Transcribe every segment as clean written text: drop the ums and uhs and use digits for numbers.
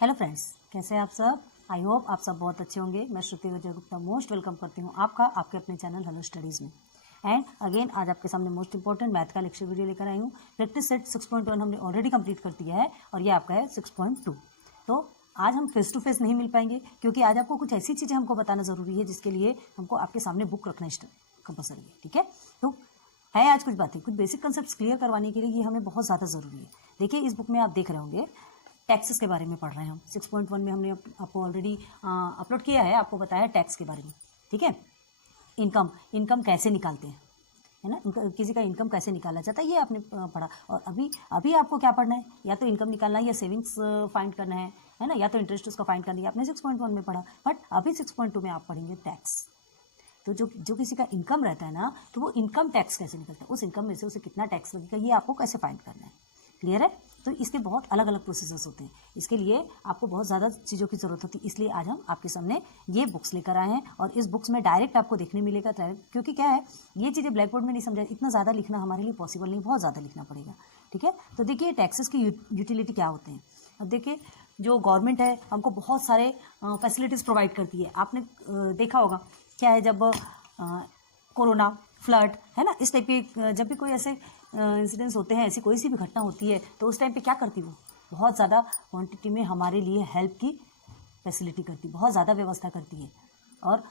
Hello friends, कैसे हैं आप सब। आई होप आप सब बहुत अच्छे होंगे। मैं श्रुति विजय गुप्ता मोस्ट वेलकम करती हूँ आपका आपके अपने चैनल हेलो स्टडीज़ में। एंड अगेन आज आपके सामने मोस्ट इंपॉर्टेंट मैथ का लेक्चर वीडियो लेकर आई हूँ। प्रैक्टिस सेट 6.1 हमने ऑलरेडी कंप्लीट कर दिया है और ये आपका है 6.2। तो आज हम फेस टू फेस नहीं मिल पाएंगे क्योंकि आज आपको कुछ ऐसी चीज़ें हमको बताना ज़रूरी है जिसके लिए हमको आपके सामने बुक रखना कंपलसरी है। ठीक है, तो है आज कुछ बातें, कुछ बेसिक कंसेप्ट क्लियर करवाने के लिए ये हमें बहुत ज़्यादा ज़रूरी है। देखिए इस बुक में आप देख रहे होंगे टैक्सेस के बारे में पढ़ रहे हैं हम। 6.1 में हमने आपको ऑलरेडी अपलोड किया है, आपको बताया टैक्स के बारे में। ठीक है, इनकम कैसे निकालते हैं, है ना, किसी का इनकम कैसे निकाला जाता है ये आपने पढ़ा। और अभी आपको क्या पढ़ना है, या तो इनकम निकालना है या सेविंग्स फाइंड करना है ना, या तो इंटरेस्ट उसका फाइंड करना है। आपने 6.1 में पढ़ा, बट अभी 6.2 में आप पढ़ेंगे टैक्स। तो जो किसी का इनकम रहता है ना, तो वो इनकम टैक्स कैसे निकलता है, उस इनकम में से उसे कितना टैक्स लगेगा, ये आपको कैसे फाइंड करना है। क्लियर है। तो इसके बहुत अलग अलग प्रोसीजर्स होते हैं, इसके लिए आपको बहुत ज़्यादा चीज़ों की ज़रूरत होती है। इसलिए आज हम आपके सामने ये बुक्स लेकर आए हैं और इस बुक्स में डायरेक्ट आपको देखने मिलेगा। क्योंकि क्या है, ये चीज़ें ब्लैक बोर्ड में नहीं समझा, इतना ज़्यादा लिखना हमारे लिए पॉसिबल नहीं, बहुत ज़्यादा लिखना पड़ेगा। ठीक है, तो देखिए टैक्सेस की यूटिलिटी क्या होते हैं। अब देखिए जो गवर्नमेंट है हमको बहुत सारे फैसिलिटीज़ प्रोवाइड करती है। आपने देखा होगा क्या है, जब कोरोना, फ्लड, है ना, इस टाइप की जब भी कोई ऐसे इंसिडेंट्स होते हैं, ऐसी कोई सी भी घटना होती है, तो उस टाइम पे क्या करती वो बहुत ज़्यादा क्वांटिटी में हमारे लिए हेल्प की फैसिलिटी करती, बहुत ज़्यादा व्यवस्था करती है और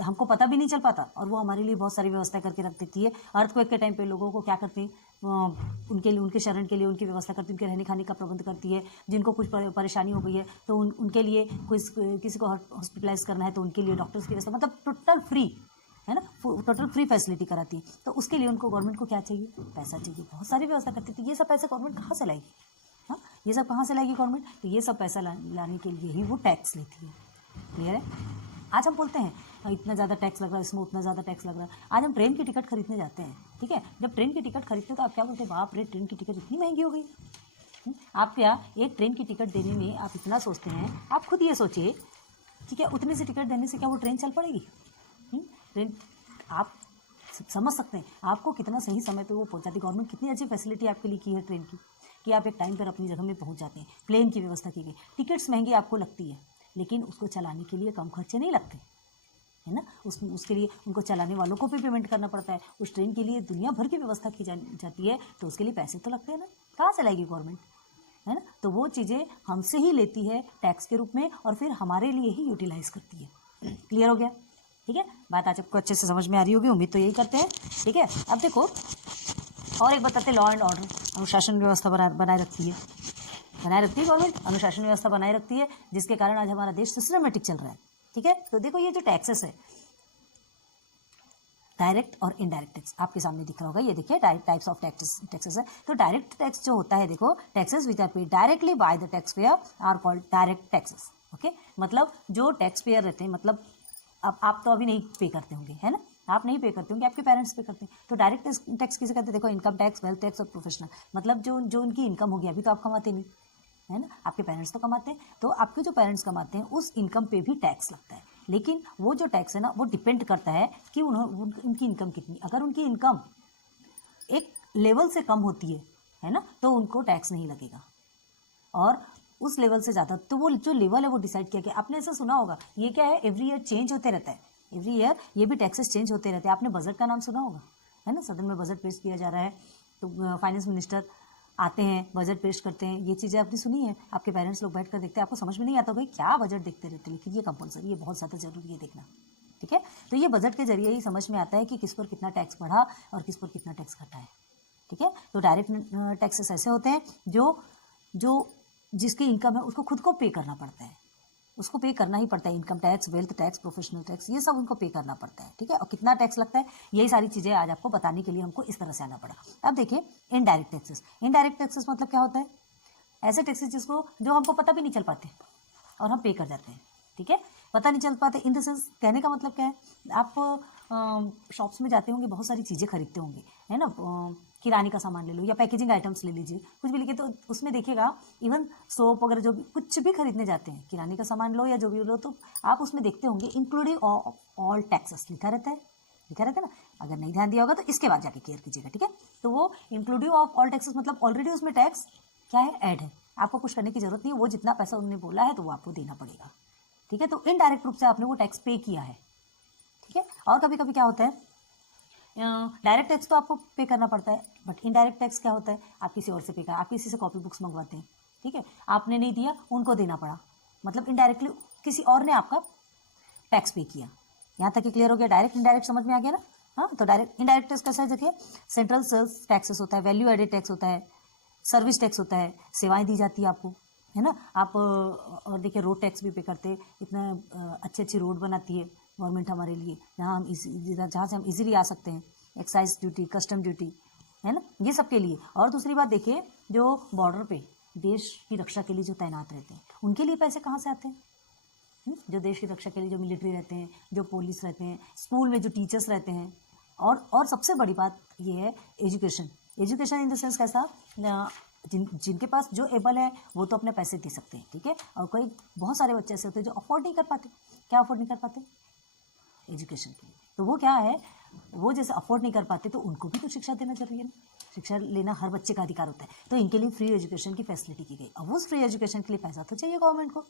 हमको पता भी नहीं चल पाता और वो हमारे लिए बहुत सारी व्यवस्था करके रख देती है। अर्थक्वेक के टाइम पे लोगों को क्या करती है, उनके लिए, उनके शरण के लिए उनकी व्यवस्था करती है, उनके रहने खाने का प्रबंध करती है। जिनको कुछ परेशानी हो गई है तो उनके लिए किसी को हॉस्पिटलाइज करना है तो उनके लिए डॉक्टर्स की व्यवस्था, मतलब टोटल फ्री, है ना, टोटल फ्री फैसिलिटी कराती है। तो उसके लिए उनको गवर्नमेंट को क्या चाहिए, पैसा चाहिए, बहुत सारी व्यवस्था करती थी। ये सब पैसा गवर्नमेंट कहाँ से लाएगी, हाँ, ये सब कहाँ से लाएगी गवर्नमेंट, तो ये सब पैसा लाने के लिए ही वो टैक्स लेती है। क्लियर है। आज हम बोलते हैं इतना ज़्यादा टैक्स लग रहा है, इसमें उतना ज़्यादा टैक्स लग रहा है। आज हम ट्रेन की टिकट खरीदने जाते हैं, ठीक है, जब ट्रेन की टिकट खरीदते हैं तो आप क्या बोलते हैं, बाप रे ट्रेन की टिकट इतनी महंगी हो गई। आप क्या एक ट्रेन की टिकट देने में आप इतना सोचते हैं, आप खुद ये सोचिए, ठीक है, उतने से टिकट देने से क्या वो ट्रेन चल पड़ेगी। ट्रेन आप समझ सकते हैं आपको कितना सही समय पे वो पहुंचाती, गवर्नमेंट कितनी अच्छी फैसिलिटी आपके लिए की है ट्रेन की, कि आप एक टाइम पर अपनी जगह में पहुंच जाते हैं। प्लेन की व्यवस्था की गई, टिकट्स महंगी आपको लगती है लेकिन उसको चलाने के लिए कम खर्चे नहीं लगते, है ना। उसके लिए उनको चलाने वालों को भी पेमेंट करना पड़ता है। उस ट्रेन के लिए दुनिया भर की व्यवस्था की जाती है, तो उसके लिए पैसे तो लगते हैं ना, कहाँ से लाएगी गवर्नमेंट, है ना। तो वो चीज़ें हमसे ही लेती है टैक्स के रूप में और फिर हमारे लिए ही यूटिलाइज करती है। क्लियर हो गया। ठीक है, बात आज आपको अच्छे से समझ में आ रही होगी, उम्मीद तो यही करते हैं। ठीक है, अब देखो और एक बताते, लॉ एंड ऑर्डर, अनुशासन व्यवस्था बनाए रखती है गवर्नमेंट, अनुशासन व्यवस्था बनाए रखती है, जिसके कारण आज हमारा देश सिस्टमेटिक चल रहा है। ठीक है, तो देखो ये जो टैक्सेस है, डायरेक्ट और इनडायरेक्ट टैक्स आपके सामने दिख रहा होगा, ये देखिए टाइप्स ऑफ टैक्सेस है। तो डायरेक्ट टैक्स जो होता है, देखो taxes which are paid directly by the taxpayer are called direct taxes. Okay, मतलब जो टैक्स पेयर रहते हैं, मतलब अब आप तो अभी नहीं पे करते होंगे, है ना, आप नहीं पे करते होंगे, आपके पेरेंट्स पे करते हैं। तो डायरेक्ट टैक्स किसे कहते हैं, देखो इनकम टैक्स, वेल्थ टैक्स और प्रोफेशनल, मतलब जो उनकी इनकम होगी, अभी तो आप कमाते नहीं, है ना, आपके पेरेंट्स तो कमाते हैं, तो आपके जो पेरेंट्स कमाते हैं उस इनकम पे भी टैक्स लगता है। लेकिन वो जो टैक्स है ना, वो डिपेंड करता है कि उनकी इनकम कितनी। अगर उनकी इनकम एक लेवल से कम होती है ना, तो उनको टैक्स नहीं लगेगा, और उस लेवल से ज़्यादा, तो वो जो लेवल है वो डिसाइड किया गया। आपने ऐसा सुना होगा, ये क्या है, एवरी ईयर चेंज होते रहता है, एवरी ईयर ये भी टैक्सेस चेंज होते रहते हैं। आपने बजट का नाम सुना होगा, है ना, सदन में बजट पेश किया जा रहा है तो फाइनेंस मिनिस्टर आते हैं, बजट पेश करते हैं, ये चीज़ें आपने सुनी है, आपके पेरेंट्स लोग बैठ कर देखते हैं, आपको समझ में नहीं आता होगा क्या बजट देखते रहते, लेकिन ये कंपलसरी, ये बहुत ज़्यादा जरूरी है देखना। ठीक है, तो ये बजट के जरिए ही समझ में आता है कि किस पर कितना टैक्स बढ़ा और किस पर कितना टैक्स घटा है। ठीक है, तो डायरेक्ट टैक्सेस ऐसे होते हैं जो जिसकी इनकम है उसको खुद को पे करना पड़ता है, उसको पे करना ही पड़ता है। Income tax, wealth tax, professional tax, ये सब उनको पे करना पड़ता है। ठीक है, और कितना टैक्स लगता है, यही सारी चीज़ें आज आपको बताने के लिए हमको इस तरह से आना पड़ा। अब देखिए इनडायरेक्ट टैक्सेस। इनडायरेक्ट टैक्सेस मतलब क्या होता है, ऐसे टैक्सेस जो हमको पता भी नहीं चल पाते और हम पे कर जाते हैं। ठीक है, पता नहीं चल पाते इन द सेंस, कहने का मतलब क्या है, आप शॉप्स में जाते होंगे, बहुत सारी चीज़ें खरीदते होंगे, है ना, किराने का सामान ले लो या पैकेजिंग आइटम्स ले लीजिए, कुछ भी लिखे, तो उसमें देखिएगा इवन सोप वगैरह, जो भी कुछ भी खरीदने जाते हैं, किराने का सामान लो या जो भी लो, तो आप उसमें देखते होंगे इंक्लूडिंग ऑल टैक्सेस लिखा रहता है ना। अगर नहीं ध्यान दिया होगा तो इसके बाद जाके क्लियर कीजिएगा। ठीक है, तो वो इंक्लूडिंग ऑफ ऑल टैक्सेस मतलब ऑलरेडी उसमें टैक्स क्या है, ऐड है। आपको कुछ करने की जरूरत नहीं है, वो जितना पैसा उन्होंने बोला है तो वो आपको देना पड़ेगा, ठीक है। तो इनडायरेक्ट रूप से आपने वो टैक्स पे किया है, ठीक है। और कभी कभी क्या होता है, डायरेक्ट टैक्स तो आपको पे करना पड़ता है, बट इनडायरेक्ट टैक्स क्या होता है, आप किसी और से पे कर, आप किसी से कॉपी बुक्स मंगवाते हैं, ठीक है, आपने नहीं दिया, उनको देना पड़ा, मतलब इनडायरेक्टली किसी और ने आपका टैक्स पे किया। यहाँ तक कि क्लियर हो गया, डायरेक्ट इनडायरेक्ट समझ में आ गया ना। हाँ, तो डायरेक्ट इनडायरेक्ट टैक्स कैसा है, देखिए सेंट्रल सेल्स टैक्सेस होता है, वैल्यू एडेड टैक्स होता है, सर्विस टैक्स होता है, सेवाएं दी जाती है आपको, है ना। आप और देखिए रोड टैक्स भी पे करते हैं, इतना अच्छी अच्छी रोड बनाती है गवर्नमेंट हमारे लिए, जहाँ से हम इजीली आ सकते हैं, एक्साइज ड्यूटी, कस्टम ड्यूटी, है ना, ये सब के लिए। और दूसरी बात देखिए, जो बॉर्डर पे देश की रक्षा के लिए जो तैनात रहते हैं, उनके लिए पैसे कहाँ से आते हैं, जो देश की रक्षा के लिए जो मिलिट्री रहते हैं, जो पुलिस रहते हैं, स्कूल में जो टीचर्स रहते हैं, और सबसे बड़ी बात ये है education. Education in the sense कैसा, जिनके पास जो एबल है वो तो अपने पैसे दे सकते हैं, ठीक है, और कोई बहुत सारे बच्चे ऐसे होते हैं जो अफोर्ड नहीं कर पाते। क्या अफोर्ड नहीं कर पाते, एजुकेशन के लिए, तो वो क्या है, वो जैसे अफोर्ड नहीं कर पाते तो उनको भी तो शिक्षा देना जरूरी है ना, शिक्षा लेना हर बच्चे का अधिकार होता है, तो इनके लिए फ्री एजुकेशन की फैसिलिटी की गई। अब उस फ्री एजुकेशन के लिए पैसा तो चाहिए गवर्नमेंट को,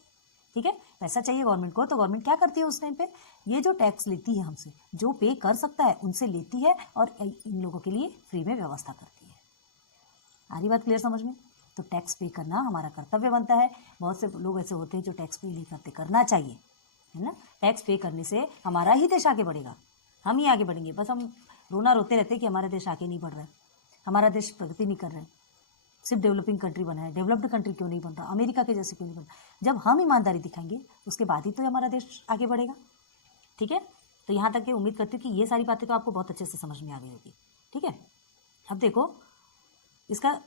ठीक है, पैसा चाहिए गवर्नमेंट को, तो गवर्नमेंट क्या करती है उस टाइम पे, ये जो टैक्स लेती है हमसे, जो पे कर सकता है उनसे लेती है और इन लोगों के लिए फ्री में व्यवस्था करती है। आ रही बात क्लियर समझ में। तो टैक्स पे करना हमारा कर्तव्य बनता है। बहुत से लोग ऐसे होते हैं जो टैक्स पे नहीं करते, करना चाहिए, है ना। टैक्स पे करने से हमारा ही देश आगे बढ़ेगा, हम ही आगे बढ़ेंगे। बस हम रोना रोते रहते हैं कि हमारा देश आगे नहीं बढ़ रहा है, हमारा देश प्रगति नहीं कर रहा है, सिर्फ डेवलपिंग कंट्री बना है, डेवलप्ड कंट्री क्यों नहीं बनता, अमेरिका के जैसे क्यों नहीं बनता। जब हम ईमानदारी दिखाएंगे उसके बाद ही तो हमारा देश आगे बढ़ेगा, ठीक है। तो यहाँ तक कि उम्मीद करती हूँ कि ये सारी बातें तो आपको बहुत अच्छे से समझ में आ गई होगी, ठीक है। अब देखो, इसका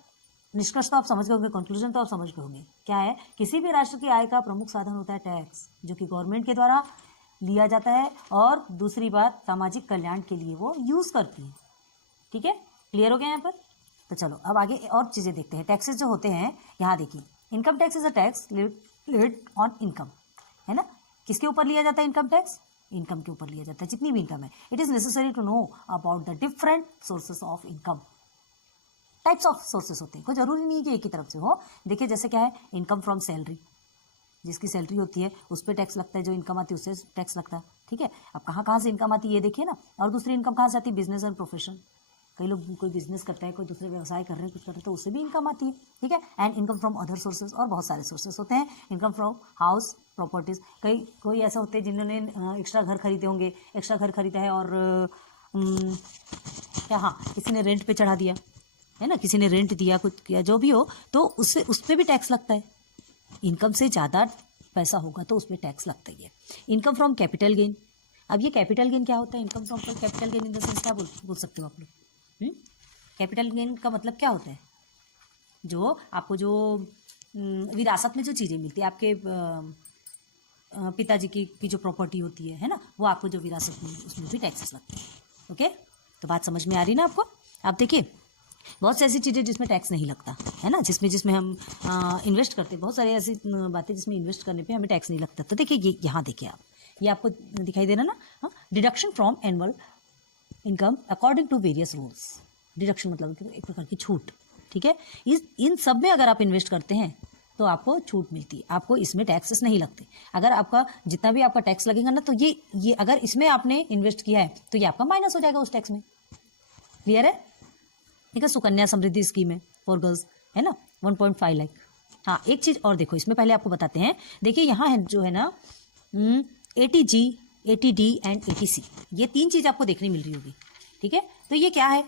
निष्कर्ष तो आप समझ गए होंगे, कंक्लूजन तो आप समझ गए होंगे। क्या है, किसी भी राष्ट्र की आय का प्रमुख साधन होता है टैक्स, जो कि गवर्नमेंट के द्वारा लिया जाता है, और दूसरी बात सामाजिक कल्याण के लिए वो यूज़ करती है, ठीक है। क्लियर हो गया यहाँ पर। तो चलो अब आगे और चीज़ें देखते हैं। टैक्सेस जो होते हैं, यहाँ देखिए, income tax is a tax levied on income, है ना। किसके ऊपर लिया जाता है इनकम टैक्स, इनकम के ऊपर लिया जाता है, जितनी भी इनकम है। It is necessary to know about the different sources of income. Types of sources होते हैं, कोई जरूरी नहीं है कि एक ही तरफ से हो। देखिए जैसे क्या है, इनकम फ्रॉम सैलरी, जिसकी सैलरी होती है उस पर टैक्स लगता है, जो इनकम आती है उससे टैक्स लगता है, ठीक है। अब कहाँ कहाँ से इनकम आती है ये देखिए ना। और दूसरी इनकम कहाँ से आती है, बिजनेस एंड प्रोफेशन, कई लोग कोई बिजनेस करता है, कोई दूसरे व्यवसाय कर रहे हैं, कुछ कर रहे हैं, तो उससे भी इनकम आती है, ठीक है। And income from other sources, और बहुत सारे सोर्सेज होते हैं। इनकम फ्रॉम हाउस प्रॉपर्टीज, कोई ऐसा होते हैं जिन्होंने एक्स्ट्रा घर खरीदे होंगे, एक्स्ट्रा घर खरीदा है और क्या, हाँ, किसी ने रेंट पे चढ़ा दिया है ना, किसी ने रेंट दिया, कुछ किया, जो भी हो, तो उससे उस पर भी टैक्स लगता है। इनकम से ज़्यादा पैसा होगा तो उस पर टैक्स लगता ही है। इनकम फ्रॉम कैपिटल गेन, अब ये कैपिटल गेन क्या होता है, income from capital gain in the sense क्या बोल सकते हो आप लोग। कैपिटल गेन का मतलब क्या होता है, जो आपको जो विरासत में जो चीज़ें मिलती है, आपके पिताजी की जो प्रॉपर्टी होती है ना, वो आपको जो विरासत में, उसमें भी टैक्सेस लगते हैं। ओके, तो बात समझ में आ रही ना आपको। आप देखिए बहुत सी ऐसी चीज़ें जिसमें टैक्स नहीं लगता है ना, जिसमें हम इन्वेस्ट करते हैं, बहुत सारी ऐसी बातें जिसमें इन्वेस्ट करने पे हमें टैक्स नहीं लगता। तो देखिए ये यहाँ देखिए आप, ये आपको दिखाई दे रहा ना, हाँ, deduction from annual income according to various rules. Deduction मतलब एक प्रकार की छूट, ठीक है। इन सब में अगर आप इन्वेस्ट करते हैं तो आपको छूट मिलती है, आपको इसमें टैक्सेस नहीं लगते। अगर आपका जितना भी आपका टैक्स लगेगा ना, तो ये अगर इसमें आपने इन्वेस्ट किया है तो ये आपका माइनस हो जाएगा उस टैक्स में। क्लियर है, ठीक है। सुकन्या समृद्धि स्कीम है फॉर गर्ल्स, है ना, 1.5 लाख। हाँ, एक चीज़ और देखो, इसमें पहले आपको बताते हैं। देखिए यहाँ है जो है ना, ATG, ATD एंड ATC, ये तीन चीज़ आपको देखने मिल रही होगी, ठीक है। तो ये क्या है,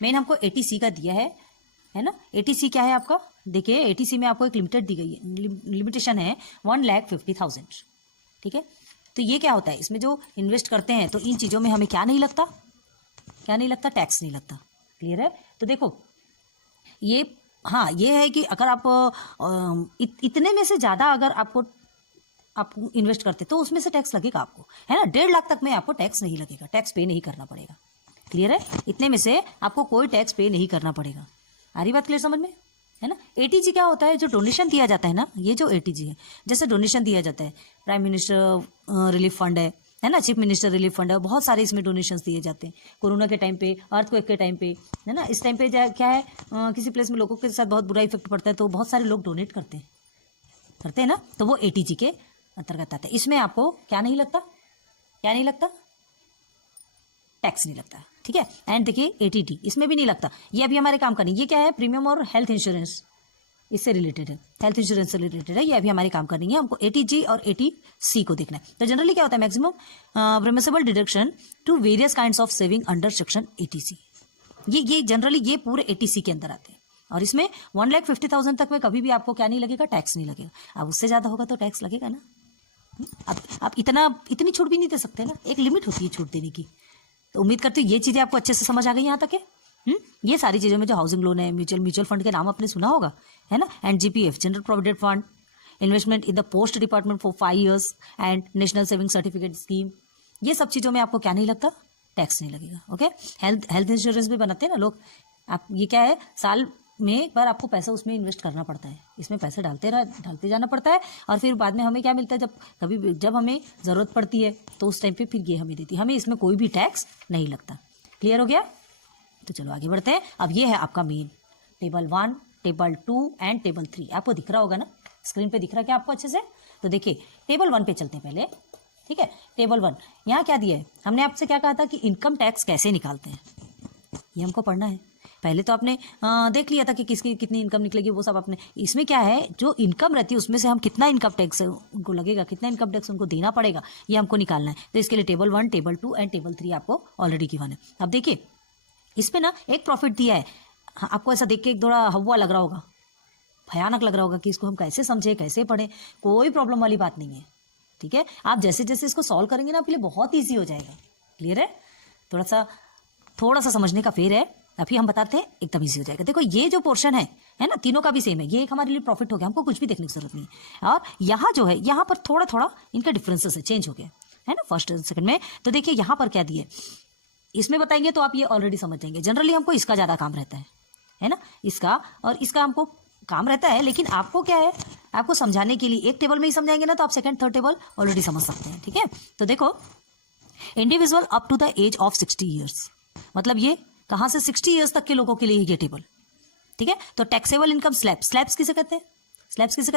मेन हमको ATC का दिया है ना। ATC क्या है आपका, देखिए ATC में आपको एक लिमिटेड दी गई है, लिमिटेशन है 1,50,000, ठीक है। तो ये क्या होता है, इसमें जो इन्वेस्ट करते हैं तो इन चीज़ों में हमें क्या नहीं लगता, टैक्स नहीं लगता। क्लियर है। तो देखो ये, हाँ, ये है कि अगर आप इतने में से ज़्यादा अगर आप इन्वेस्ट करते तो उसमें से टैक्स लगेगा आपको, है ना। 1.5 लाख तक में आपको टैक्स नहीं लगेगा, टैक्स पे नहीं करना पड़ेगा। क्लियर है, इतने में से आपको कोई टैक्स पे नहीं करना पड़ेगा। आ रही बात क्लियर समझ में, है ना। ATG क्या होता है, जो डोनेशन दिया जाता है ना, ये जो ATG है, जैसे डोनेशन दिया जाता है, प्राइम मिनिस्टर रिलीफ फंड है, है ना, चीफ मिनिस्टर रिलीफ फंड है, बहुत सारे इसमें डोनेशंस दिए जाते हैं। कोरोना के टाइम पे, अर्थक्वेक के टाइम पे, है ना, इस टाइम पे क्या है, किसी प्लेस में लोगों के साथ बहुत बुरा इफेक्ट पड़ता है तो बहुत सारे लोग डोनेट करते हैं ना, तो वो ATG के अंतर्गत आता है। इसमें आपको क्या नहीं लगता, टैक्स नहीं लगता, ठीक है। एंड देखिए ATT इसमें भी नहीं लगता, ये अभी हमारे काम का नहीं। ये क्या है, प्रीमियम और हेल्थ इंश्योरेंस, इससे रिलेटेड है, हेल्थ इंश्योरेंस से रिलेटेड है, ये अभी हमारे काम का नहीं है। हमको ATG और ATC को देखना है। तो जनरली क्या होता है, maximum permissible deduction to various kinds of saving under section ATC, ये जनरली ये पूरे ATC के अंदर आते हैं। और इसमें 1,50,000 तक में कभी भी आपको क्या नहीं लगेगा, टैक्स नहीं लगेगा। अब उससे ज्यादा होगा तो टैक्स लगेगा ना। अब आप इतनी छूट भी नहीं दे सकते ना, एक लिमिट होती है छूट देने की। तो उम्मीद करती हूँ ये चीजें आपको अच्छे से समझ आ गई यहाँ तक है। ये सारी चीजों में जो हाउसिंग लोन है, म्यूचुअल फंड के नाम आपने सुना होगा, है ना, and GPF general provident fund, investment in the post department for 5 years and national saving certificate scheme, ये सब चीजों में आपको क्या नहीं लगता, टैक्स नहीं लगेगा। ओके, हेल्थ इंश्योरेंस भी बनाते हैं ना लोग, आप ये क्या है, साल में एक बार आपको पैसा उसमें इन्वेस्ट करना पड़ता है, इसमें पैसे डालते जाना पड़ता है, और फिर बाद में हमें क्या मिलता है, जब हमें जरूरत पड़ती है तो उस टाइम पे फिर ये हमें देती है, हमें इसमें कोई भी टैक्स नहीं लगता। क्लियर हो गया? तो चलो आगे बढ़ते हैं। अब ये है आपका main table 1, table 2 and table 3, आपको दिख रहा होगा ना, स्क्रीन पे दिख रहा है क्या आपको अच्छे से? तो देखिए टेबल 1 पे चलते हैं पहले, ठीक है। टेबल 1 यहाँ क्या दिया है, हमने आपसे क्या कहा था कि इनकम टैक्स कैसे निकालते हैं, ये हमको पढ़ना है। पहले तो आपने देख लिया था कि किसकी कितनी इनकम निकलेगी, वो सब आपने, इसमें क्या है, जो इनकम रहती है उसमें से हम कितना इनकम टैक्स उनको लगेगा, कितना इनकम टैक्स उनको देना पड़ेगा, ये हमको निकालना है। तो इसके लिए टेबल 1, टेबल 2 एंड टेबल 3 आपको ऑलरेडी गिवन है। अब देखिए इसमें ना एक प्रॉफिट दिया है, आपको ऐसा देख के एक थोड़ा हवा लग रहा होगा, भयानक लग रहा होगा कि इसको हम कैसे समझे, कैसे पढ़े, कोई प्रॉब्लम वाली बात नहीं है, ठीक है। आप जैसे जैसे इसको सॉल्व करेंगे ना आपके लिए बहुत ईजी हो जाएगा। क्लियर है? थोड़ा सा समझने का फेर है, अभी हम बताते हैं, एकदम ईजी हो जाएगा। देखो ये जो पोर्शन है ना, तीनों का भी सेम है, ये एक हमारे लिए प्रॉफिट हो गया, हमको कुछ भी देखने की जरूरत नहीं है। और यहाँ जो है, यहाँ पर थोड़ा थोड़ा इनका डिफरेंसेस है, चेंज हो गया है ना फर्स्ट सेकंड में। तो देखिए यहाँ पर क्या दिए, इसमें बताएंगे तो आप ये ऑलरेडी समझ जाएंगे। जनरली हमको इसका ज्यादा काम रहता है ना, इसका और इसका हमको काम रहता है, लेकिन आपको क्या है, आपको समझाने के लिए एक टेबल में ही समझाएंगे ना, तो आप सेकंड थर्ड टेबल ऑलरेडी समझ सकते हैं, ठीक है। तो देखो individual up to the age of 60 years, मतलब ये कहां से 60 ईयर्स तक के लोगों के लिए ये टेबल, ठीक है। तो टैक्सेबल इनकम स्लैब्स किसे कहते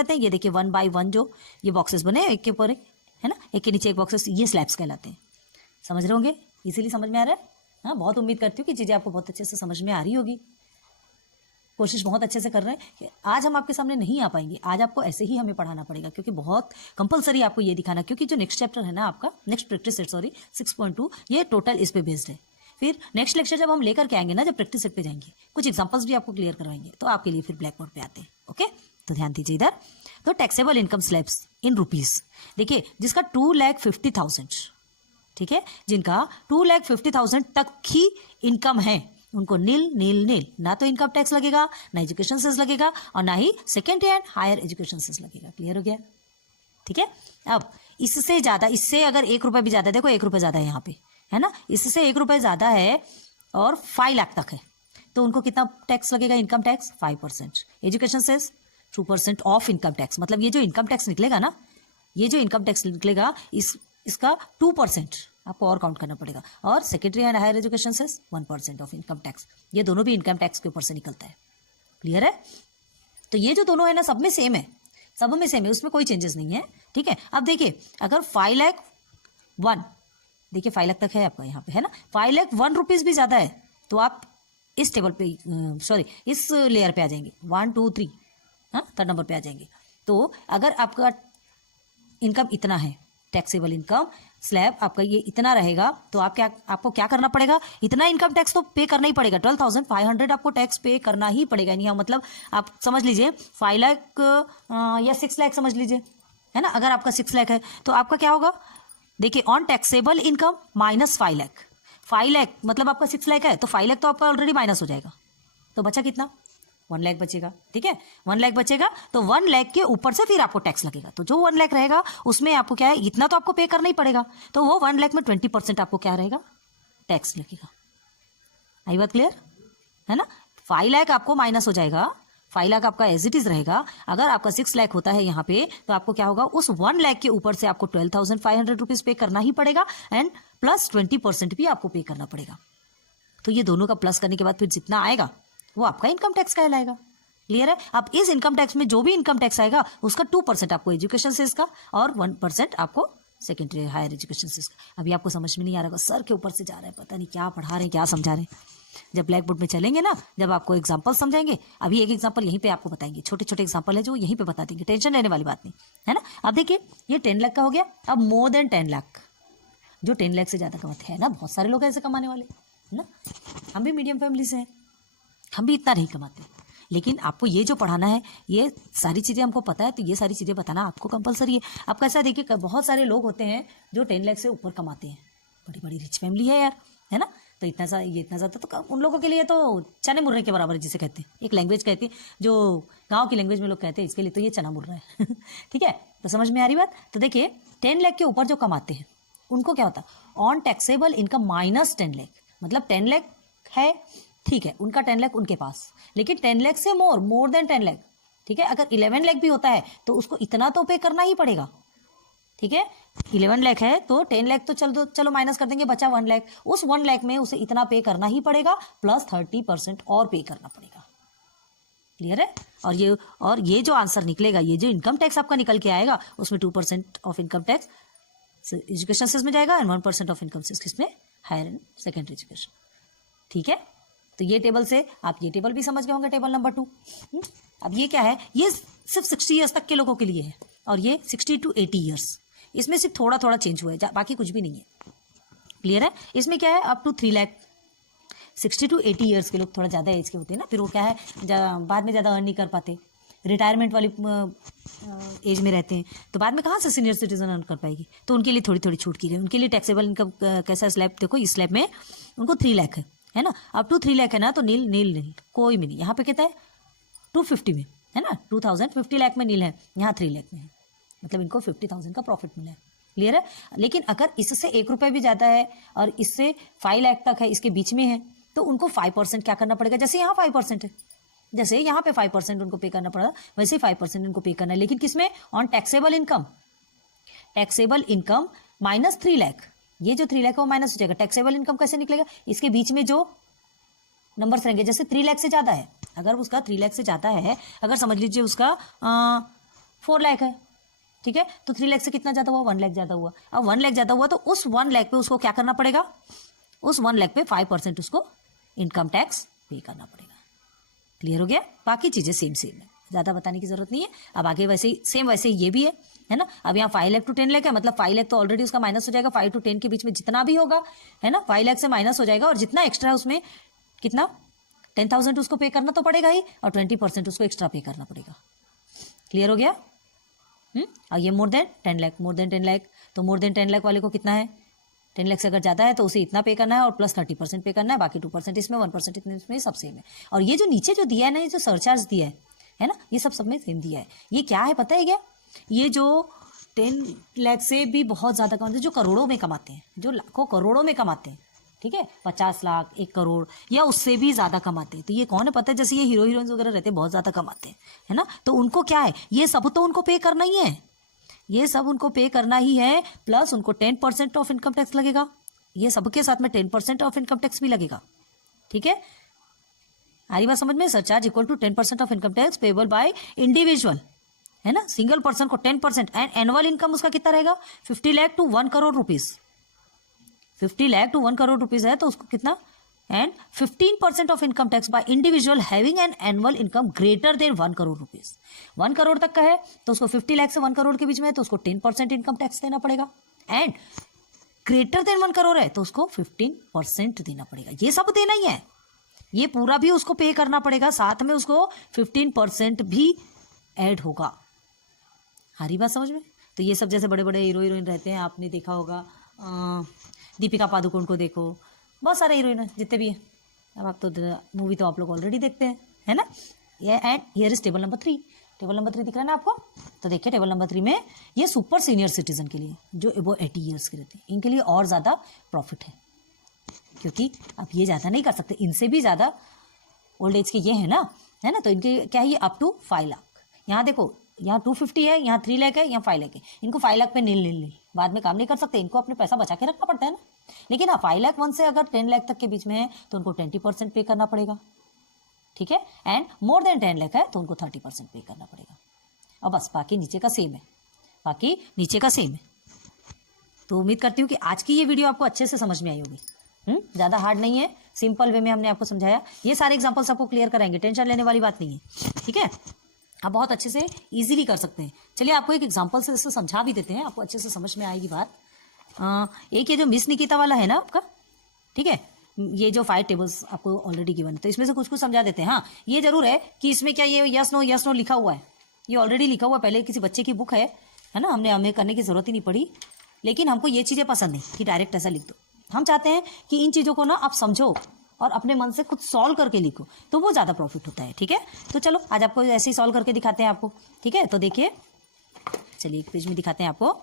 हैं, ये देखिए 1 by 1 जो ये बॉक्सेस बने एक के ऊपर एक, है ना, एक के नीचे एक बॉक्सेस, ये स्लैब्स कहलाते हैं। समझ रहे होंगे, इसीलिए समझ में आ रहा है। हाँ, बहुत उम्मीद करती हूँ कि चीजें आपको बहुत अच्छे से समझ में आ रही होगी, कोशिश बहुत अच्छे से कर रहे हैं। आज हम आपके सामने नहीं आ पाएंगे, आज आपको ऐसे ही हमें पढ़ाना पड़ेगा, क्योंकि बहुत कंपलसरी आपको ये दिखाना, क्योंकि जो नेक्स्ट चैप्टर है ना आपका, नेक्स्ट प्रैक्टिस सेट 6.2, ये टोटल इस पे बेस्ड है। फिर नेक्स्ट लेक्चर जब हम लेकर के आएंगे ना, जब प्रैक्टिस सेट पे जाएंगे, कुछ एग्जांपल्स भी आपको क्लियर करवाएंगे, तो आपके लिए फिर ब्लैक बोर्ड पे आते हैं। ओके, तो ध्यान दीजिए इधर। तो taxable income slabs in rupees, देखिए जिसका 2,50,000, ठीक है, जिनका 2,50,000 तक ही इनकम है, उनको नील ना तो इनकम टैक्स लगेगा, ना एजुकेशन सेस लगेगा, और ना ही second hand higher education cess लगेगा। क्लियर हो गया? ठीक है। अब इससे ज्यादा, इससे अगर 1 रुपए भी ज्यादा, देखो 1 रुपए ज्यादा है यहाँ पे, है ना, इससे 1 रुपए ज्यादा है और 5 लाख तक है, तो उनको कितना टैक्स लगेगा, income tax 5%, education cess 2% of income tax. मतलब ये जो इनकम टैक्स निकलेगा ना, ये जो इनकम टैक्स निकलेगा, इसका 2% आपको और काउंट करना पड़ेगा, और सेकेंडरी एंड हायर एजुकेशन से 1% ऑफ इनकम टैक्स, ये दोनों भी इनकम टैक्स के ऊपर से निकलता है। क्लियर है? तो ये जो दोनों है ना, सब में सेम है, उसमें कोई चेंजेस नहीं है, ठीक है। अब देखिए अगर 5,01,000, देखिए 5 लाख तक है आपका यहाँ पे, है ना, 5,01,000 रुपीज भी ज्यादा है, तो आप इस टेबल पे, इस लेयर पे आ जाएंगे, 1 2 3, हाँ, थर्ड नंबर पे आ जाएंगे। तो अगर आपका इनकम इतना है, टैक्सेबल इनकम स्लैब आपका ये इतना रहेगा, तो आपको क्या करना पड़ेगा, इतना इनकम टैक्स तो पे करना ही पड़ेगा, 12,500 आपको टैक्स पे करना ही पड़ेगा। नहीं, मतलब आप समझ लीजिए 5 लाख या 6 लाख समझ लीजिए, है ना। अगर आपका 6 लाख है तो आपका क्या होगा, देखिए on taxable income minus 5 lakh, 5 lakh मतलब आपका 6 लाख है, तो 5 लाख तो आपका ऑलरेडी माइनस हो जाएगा, तो बचा कितना, 1 लाख बचेगा, ठीक है। 1 लाख बचेगा, तो 1 लाख के ऊपर से फिर आपको टैक्स लगेगा, तो जो 1 लाख रहेगा उसमें आपको क्या है, इतना तो आपको पे करना ही पड़ेगा, तो वो 1 लाख में 20% आपको क्या रहेगा, टैक्स लगेगा। आई बात क्लियर है ना। 5 लाख आपको माइनस हो जाएगा, 5 लाख आपका एज इट इज रहेगा। अगर आपका 6 लाख होता है यहाँ पे, तो आपको क्या होगा, उस 1 लाख के ऊपर से आपको 12,500 रुपीज पे करना ही पड़ेगा एंड प्लस 20% भी आपको पे करना पड़ेगा। तो ये दोनों का प्लस करने के बाद फिर जितना आएगा वो आपका इनकम टैक्स कहलाएगा। क्लियर है? अब इस इनकम टैक्स में जो भी इनकम टैक्स आएगा उसका 2% आपको एजुकेशन सेस का और 1% आपको सेकेंडरी हायर एजुकेशन सेस का। अभी आपको समझ में नहीं आ रहा, सर के ऊपर से जा रहा है, पता नहीं क्या पढ़ा रहे हैं, क्या समझा रहे हैं। जब ब्लैक बोर्ड में चलेंगे ना, जब आपको एग्जाम्पल समझाएंगे, अभी एक एग्जाम्पल यहीं पे आपको बताएंगे, छोटे छोटे एग्जाम्पल है जो यहीं पे बता देंगे, टेंशन लेने वाली बात नहीं है ना। अब देखिए ये 10 लाख का हो गया। अब मोर देन 10 लाख, जो 10 लाख से ज़्यादा कमाते हैं ना, बहुत सारे लोग ऐसे कमाने वाले है ना। हम भी मीडियम फैमिली से हैं, हम भी इतना नहीं कमाते, लेकिन आपको ये जो पढ़ाना है, ये सारी चीज़ें हमको पता है, तो ये सारी चीज़ें बताना आपको कंपलसरी है। आप कैसा देखिए, बहुत सारे लोग होते हैं जो 10 लाख से ऊपर कमाते हैं, बड़ी बड़ी रिच फैमिली है यार, है ना। तो इतना ज़्यादा तो उन लोगों के लिए तो चने मुर्रे के बराबर है, जिसे कहते हैं, एक लैंग्वेज कहते हैं जो गाँव की लैंग्वेज में लोग कहते हैं, इसके लिए तो ये चना मुर्रा है ठीक है, तो समझ में आ रही बात। तो देखिए 10 लाख के ऊपर जो कमाते हैं उनको क्या होता है, on taxable income minus 10 lakh, मतलब 10 लाख है, ठीक है, उनका 10 लाख उनके पास, लेकिन 10 लाख से मोर देन 10 लाख, ठीक है, अगर 11 लाख भी होता है तो उसको इतना तो पे करना ही पड़ेगा, ठीक है। 11 लाख है तो 10 लाख तो चलो माइनस कर देंगे, बचा 1 लाख, उस 1 लाख में उसे इतना पे करना ही पड़ेगा, प्लस 30% और पे करना पड़ेगा। क्लियर है? और ये जो आंसर निकलेगा, ये जो इनकम टैक्स आपका निकल के आएगा, उसमें 2% of income tax education cess में जाएगा एंड 1% ऑफ इनकम सेस किसमें, हायर एंड सेकेंडरी एजुकेशन, ठीक है। तो ये टेबल से आप ये टेबल भी समझ गए होंगे, टेबल नंबर 2। अब ये क्या है, ये सिर्फ 60 ईयर्स तक के लोगों के लिए है, और ये 60 to 80 ईयर्स, इसमें सिर्फ थोड़ा थोड़ा चेंज हुआ है, बाकी कुछ भी नहीं है। क्लियर है? इसमें क्या है, up to 3 lakh, 60 to 80 years के लोग थोड़ा ज़्यादा एज के होते हैं ना, फिर वो क्या है, बाद में ज़्यादा अर्न नहीं कर पाते, रिटायरमेंट वाली एज में रहते हैं, तो बाद में कहाँ से सीनियर सिटीजन अर्न कर पाएगी, तो उनके लिए थोड़ी थोड़ी छूट की गई। उनके लिए टैक्सेबल इनकम कैसा स्लैब, देखो इस स्लैब में उनको 3 लाख है ना, अप टू 3 लाख है ना, तो नील कोई भी नहीं, यहाँ पे कहता है 250 में है ना, 50 लाख में नील है, यहाँ 3 लाख में है, मतलब इनको 50,000 का प्रॉफिट मिला है। क्लियर है? लेकिन अगर इससे 1 रुपये भी ज़्यादा है और इससे 5 लाख तक है, इसके बीच में है, तो उनको 5% क्या करना पड़ेगा, जैसे यहाँ 5% है, जैसे यहाँ पे 5% उनको पे करना पड़ा, वैसे ही 5% उनको पे करना है, लेकिन किसमें, on taxable income. Taxable income minus 3 lakh, ये जो 3 लाख है वो माइनस हो जाएगा। टैक्सेबल इनकम कैसे निकलेगा, इसके बीच में जो नंबर्स रहेंगे, जैसे 3 लाख से ज़्यादा है, अगर उसका 3 लाख से ज़्यादा है, अगर समझ लीजिए उसका 4 लाख है, ठीक है, तो 3 लाख से कितना ज़्यादा हुआ, 1 लाख ज़्यादा हुआ। अब 1 लाख ज़्यादा हुआ तो उस 1 लाख पे उसको क्या करना पड़ेगा, उस 1 लाख पे 5% उसको इनकम टैक्स पे करना पड़ेगा। क्लियर हो गया? बाकी चीज़ें सेम है, ज़्यादा बताने की जरूरत नहीं है। अब आगे वैसे ही सेम, वैसे ही ये भी है ना। अब यहाँ 5 लाख टू 10 लाख है, मतलब 5 लाख तो ऑलरेडी उसका माइनस हो जाएगा, 5 to 10 के बीच में जितना भी होगा, है ना, 5 लाख से माइनस हो जाएगा, और जितना एक्स्ट्रा है उसमें कितना, 10,000 उसको पे करना तो पड़ेगा ही, और 20% उसको एक्स्ट्रा पे करना पड़ेगा। क्लियर हो गया? और ये more than 10 lakh, more than 10 lakh, तो मोर देन 10 लाख वाले को कितना है, 10 लाख से अगर ज़्यादा है तो उसे इतना पे करना है, और प्लस 30% पे करना है, बाकी 2% इसमें, 1% इसमें, सब सेम है। और ये जो नीचे जो दिया है ना, ये जो सरचार्ज दिया है ना, ये सब में सेम दिया है। ये क्या है पता है क्या, ये जो 10 लाख से भी बहुत ज़्यादा कमाते हैं, जो करोड़ों में कमाते हैं, जो लाखों करोड़ों में कमाते हैं, ठीक है, 50 लाख, 1 करोड़ या उससे भी ज़्यादा कमाते हैं, तो ये कौन है पता है, जैसे ये हीरो हीरोइंस वगैरह रहते हैं, बहुत ज़्यादा कमाते हैं, है ना, तो उनको क्या है, ये सब तो उनको पे करना ही है, ये सब उनको पे करना ही है, प्लस उनको 10% ऑफ इनकम टैक्स लगेगा, ये सबके साथ में 10% ऑफ इनकम टैक्स भी लगेगा। ठीक है, आ रही बात समझ में? Surcharge equal to 10% of income tax payable by individual, है ना, सिंगल पर्सन को 10%, एंड एनुअल इनकम उसका कितना रहेगा, 50 lakh to 1 crore rupees, 50 lakh to 1 crore rupees है तो उसको कितना, and 15% of income tax by individual having an annual income greater than 1 crore rupees. 1 crore तक का है तो उसको 50 लाख से 1 करोड़ के बीच में है तो उसको 10% इनकम टैक्स देना पड़ेगा, एंड ग्रेटर देन 1 करोड़ है तो उसको 15% देना पड़ेगा। ये सब देना ही है, ये पूरा भी उसको पे करना पड़ेगा, साथ में उसको 15% भी ऐड होगा। हरी बात समझ में? तो ये सब जैसे बड़े बड़े हीरो हीरोइन रहते हैं, आपने देखा होगा, दीपिका पादुकोण को देखो, बहुत सारे हीरोइन हैं जितने भी हैं। अब आप तो मूवी तो आप लोग ऑलरेडी देखते हैं, है ना। ये and here is table number 3, table number 3 दिख रहा है ना आपको? तो देखिए टेबल नंबर 3 में ये सुपर सीनियर सिटीजन के लिए जो अबव 80 ईयर्स के रहते हैं, इनके लिए और ज़्यादा प्रॉफिट है, क्योंकि अब ये ज़्यादा नहीं कर सकते, इनसे भी ज़्यादा ओल्ड एज के ये है ना, है ना। तो इनके क्या है, ये अप टू 5 लाख। यहाँ देखो, यहाँ 250 है, यहाँ 3 लाख है, यहाँ 5 लाख है। इनको 5 लाख पे नील बाद में काम नहीं कर सकते, इनको अपने पैसा बचा के रखना पड़ता है ना। लेकिन हाँ, 5 लाख 1 से अगर 10 लाख तक के बीच में है तो उनको 20% पे करना पड़ेगा, ठीक है। एंड मोर देन 10 लाख है तो उनको 30% पे करना पड़ेगा। और बस बाकी नीचे का सेम है, बाकी नीचे का सेम है। तो उम्मीद करती हूँ कि आज की ये वीडियो आपको अच्छे से समझ में आई होगी। ज़्यादा हार्ड नहीं है, सिंपल वे में हमने आपको समझाया। ये सारे एग्जाम्पल्स आपको क्लियर कराएंगे, टेंशन लेने वाली बात नहीं है, ठीक है। आप बहुत अच्छे से इजीली कर सकते हैं। चलिए आपको एक एग्जांपल से इससे समझा भी देते हैं, आपको अच्छे से समझ में आएगी बात। एक ये जो मिस निकिता वाला है ना आपका, ठीक है, ये जो 5 टेबल्स आपको ऑलरेडी गिवन है, तो इसमें से कुछ कुछ समझा देते हैं। हाँ, ये जरूर है कि इसमें क्या ये यस नो लिखा हुआ है, ये ऑलरेडी लिखा हुआ पहले किसी बच्चे की बुक है ना, हमें करने की जरूरत ही नहीं पड़ी। लेकिन हमको ये चीज़ें पसंद नहीं कि डायरेक्ट ऐसा लिख दो। हम चाहते हैं कि इन चीज़ों को ना आप समझो और अपने मन से खुद सॉल्व करके लिखो, तो वो ज़्यादा प्रॉफिट होता है, ठीक है। तो चलो आज आपको ऐसे ही सॉल्व करके दिखाते हैं आपको, ठीक है। तो देखिए, चलिए एक पेज में दिखाते हैं आपको।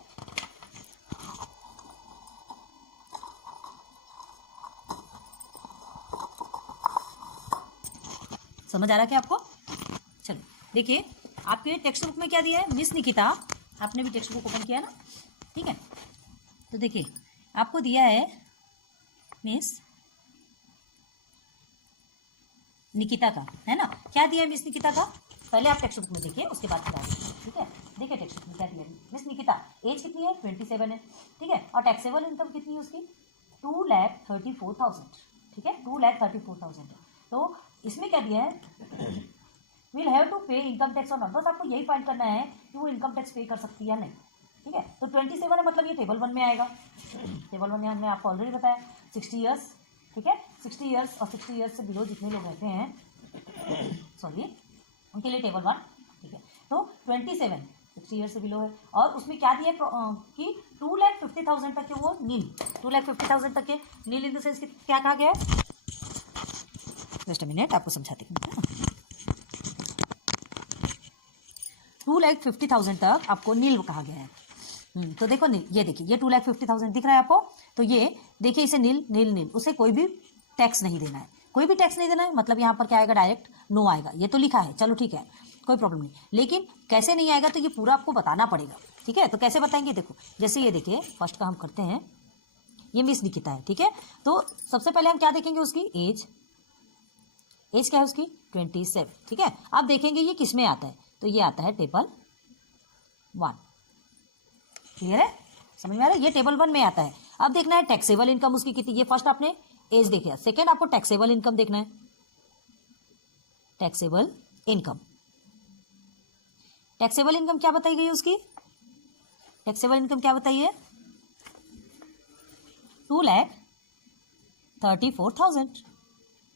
समझ आ रहा है क्या आपको? चलो देखिए, आपके टेक्स्ट बुक में क्या दिया है, मिस निकिता, आपने भी टेक्स्ट बुक ओपन किया ना, ठीक है। तो देखिए आपको दिया है मिस निकिता का, है ना। क्या दिया है मिस निकिता का, पहले आप टेक्स्ट बुक में देखिए, उसके बाद फिर आइए, ठीक है। देखिए टेक्स्ट बुक में क्या दिया है, मिस निकिता एज कितनी है, 27 है, ठीक है। और टैक्सेबल इनकम कितनी है उसकी, 2,34,000, ठीक है, 2,34,000 है। तो इसमें क्या दिया है, will have to pay income tax और नॉट, बस आपको यही फाइंड करना है कि वो इनकम टैक्स पे कर सकती है या नहीं, ठीक है। तो 27 है, मतलब ये टेबल 1 में आएगा। टेबल 1 में हमने आपको ऑलरेडी बताया 60 ईयर्स, ठीक है। 60 ईयर्स और 60 ईयर्स से बिलो जितने लोग रहते हैं, सॉरी, उनके लिए टेबल 1, ठीक है। तो 27 60 ईयर्स से बिलो है, और उसमें क्या दिया कि 2,50,000 तक के वो नील, 2,50,000 तक के नील इन द सेंस क्या कहा गया है, जस्ट अ मिनट आपको समझाती हूँ। 2,50,000 तक आपको नील कहा गया है। तो देखो नील, ये देखिए ये 2,50,000 दिख रहा है आपको, तो ये देखिए इसे नील, उसे कोई भी टैक्स नहीं देना है, कोई भी टैक्स नहीं देना है, मतलब यहाँ पर क्या आएगा, डायरेक्ट नो आएगा। ये तो लिखा है, चलो ठीक है, कोई प्रॉब्लम नहीं, लेकिन कैसे नहीं आएगा तो ये पूरा आपको बताना पड़ेगा, ठीक है। तो कैसे बताएंगे, देखो जैसे ये देखिए, फर्स्ट का हम करते हैं, ये मिस निकिता है, ठीक है। तो सबसे पहले हम क्या देखेंगे, उसकी एज क्या है उसकी, 27, ठीक है। अब देखेंगे ये किस में आता है, तो ये आता है टेबल 1, क्लियर है, समझ में आ रहा है, ये टेबल 1 में आता है। अब देखना है टैक्सेबल इनकम उसकी कितनी, ये फर्स्ट आपने एज देखा, सेकंड आपको टैक्सेबल इनकम देखना है, टैक्सेबल इनकम क्या बताई गई है उसकी, टैक्सेबल इनकम क्या बताई है, 2,34,000,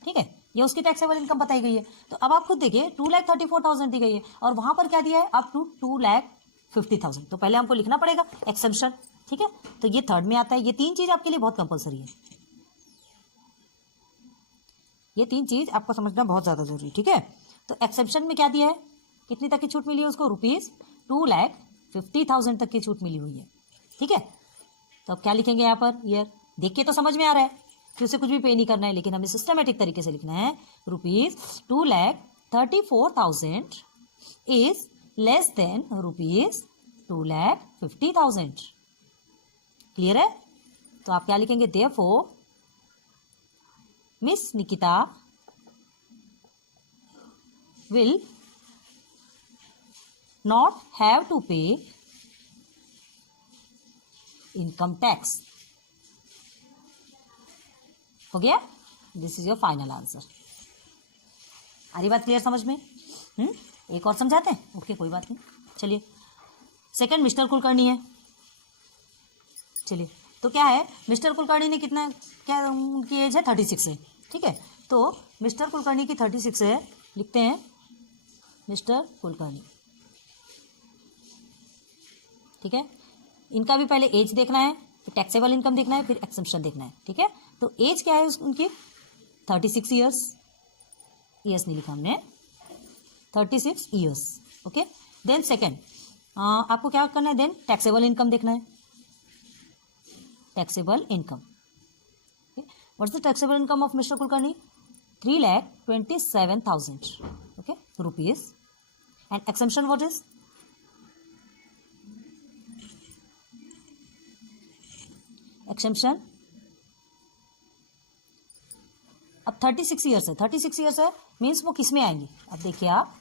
ठीक है, ये उसकी टैक्सेबल इनकम बताई गई है। तो अब आप खुद देखिए 2,34,000 दी गई है, और वहां पर क्या दिया है, अप टू 2,50,000। तो पहले हमको लिखना पड़ेगा एक्सेप्शन, ठीक है। तो ये थर्ड में आता है। ये 3 चीज आपके लिए बहुत कंपलसरी है, ये 3 चीज आपको समझना बहुत ज्यादा जरूरी, ठीक है। तो एक्सेप्शन में क्या दिया है, कितनी तक की छूट मिली है उसको, ₹2,50,000 तक की छूट मिली हुई है, ठीक है। तो अब क्या लिखेंगे यहाँ पर, ईयर देख के तो समझ में आ रहा है कि उसे कुछ भी पे नहीं करना है, लेकिन हमें सिस्टमेटिक तरीके से लिखना है, ₹2,34,000 इज लेस देन ₹2,50,000, क्लियर है। तो आप क्या लिखेंगे, therefore Miss Nikita will not have to pay income tax, हो गया, this is your final answer. आ रही बात क्लियर समझ में, एक और समझाते हैं, ओके कोई बात नहीं। चलिए सेकंड मिस्टर कुलकर्णी है, चलिए तो क्या है, मिस्टर कुलकर्णी ने कितना, क्या उनकी एज है, 36 है, ठीक है। तो मिस्टर कुलकर्णी की 36 है, लिखते हैं मिस्टर कुलकर्णी, ठीक है। इनका भी पहले एज देखना है, फिर टैक्सेबल इनकम देखना है, फिर एक्सेप्शन देखना है, ठीक है। तो एज क्या है उनकी, 36 ईयर्स, ईयर्स नहीं लिखा हमने, 36 ईयर्स, ओके। देन सेकेंड आपको क्या करना है, देन टैक्सेबल इनकम देखना है, taxable income, what's the taxable income of mister Kulkarni, 3,27,000, okay. rupees. And exemption what is? Exemption अब 36 ईयर्स है, 36 ईयर्स है मीन्स वो किस में आएंगे? अब देखिए आप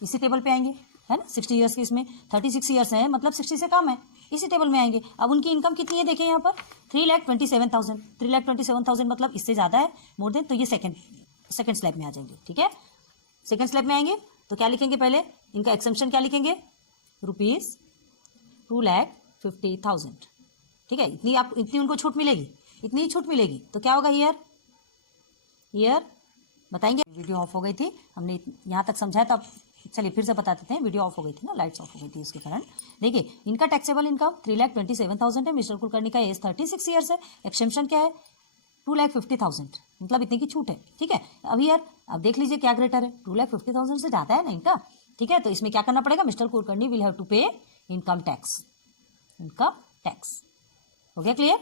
इसी टेबल पे आएंगे, है ना। 60 ईयर्स की इसमें 36 ईयर्स है मतलब 60 से कम है, इसी टेबल में आएंगे। अब उनकी इनकम कितनी है देखें यहाँ पर 3,27,000, 3,27,000 मतलब इससे ज़्यादा है, मोर देन, तो ये सेकंड स्लैब में आ जाएंगे। ठीक है, सेकंड स्लैब में आएंगे तो क्या लिखेंगे? पहले इनका एक्सेम्पशन क्या लिखेंगे? रुपीज़ 2,50,000। ठीक है, इतनी उनको छूट मिलेगी, इतनी ही छूट मिलेगी। तो क्या होगा हियर बताएंगे। वीडियो ऑफ हो गई थी, हमने यहाँ तक समझाया तो अब चलिए फिर से बता देते हैं। वीडियो ऑफ हो गई थी ना, लाइट्स ऑफ हो गई थी इसके कारण। देखिए इनका टैक्सेबल इनकम 3,27,000 है, मिस्टर कुलकर्णी का एज 36 ईयर्स है, एक्सेम्पशन क्या है 2,50,000 मतलब इतने की छूट है। ठीक है, अब हियर अब देख लीजिए क्या ग्रेटर है, 2,50,000 से ज़्यादा है ना इनका। ठीक है, तो इसमें क्या करना पड़ेगा? Mister Kulkarni will have to pay income tax. हो गया क्लियर?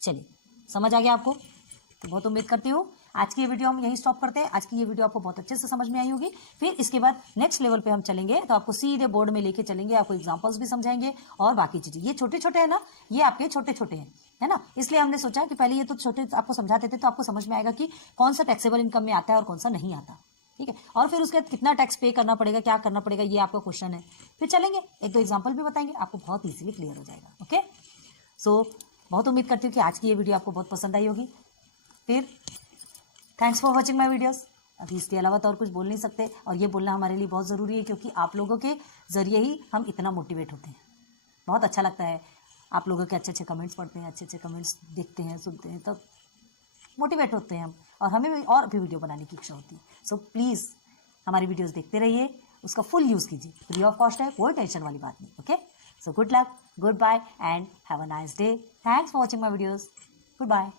चलिए समझ आ गया आपको, तो बहुत उम्मीद करती हूँ आज की ये वीडियो हम यहीं स्टॉप करते हैं। आज की ये वीडियो आपको बहुत अच्छे से समझ में आई होगी। फिर इसके बाद नेक्स्ट लेवल पे हम चलेंगे तो आपको सीधे बोर्ड में लेके चलेंगे, आपको एग्जांपल्स भी समझाएंगे और बाकी चीजें। ये छोटे छोटे है ना, ये आपके छोटे छोटे हैं, है ना, इसलिए हमने सोचा कि पहले ये तो छोटे आपको समझा देते तो आपको समझ में आएगा कि कौन सा टैक्सेबल इनकम में आता है और कौन सा नहीं आता। ठीक है, और फिर उसके बाद कितना टैक्स पे करना पड़ेगा, क्या करना पड़ेगा, ये आपका क्वेश्चन है। फिर चलेंगे एक दो एग्जाम्पल भी बताएंगे, आपको बहुत ईजिली क्लियर हो जाएगा। ओके, सो बहुत उम्मीद करती हूँ कि आज की ये वीडियो आपको बहुत पसंद आई होगी। फिर thanks for watching my videos. अभी इसके अलावा तो और कुछ बोल नहीं सकते, और ये बोलना हमारे लिए बहुत ज़रूरी है क्योंकि आप लोगों के ज़रिए ही हम इतना मोटिवेट होते हैं। बहुत अच्छा लगता है आप लोगों के अच्छे अच्छे कमेंट्स पढ़ते हैं, अच्छे अच्छे कमेंट्स देखते हैं, सुनते हैं, तो मोटिवेट होते हैं हम, और हमें भी और भी वीडियो बनाने की इच्छा होती है। सो प्लीज़ हमारी वीडियोज़ देखते रहिए, उसका फुल यूज़ कीजिए, फ्री ऑफ कॉस्ट है, कोई टेंशन वाली बात नहीं। Okay, so good luck, goodbye and have a nice day. Thanks for watching my videos. Good bye.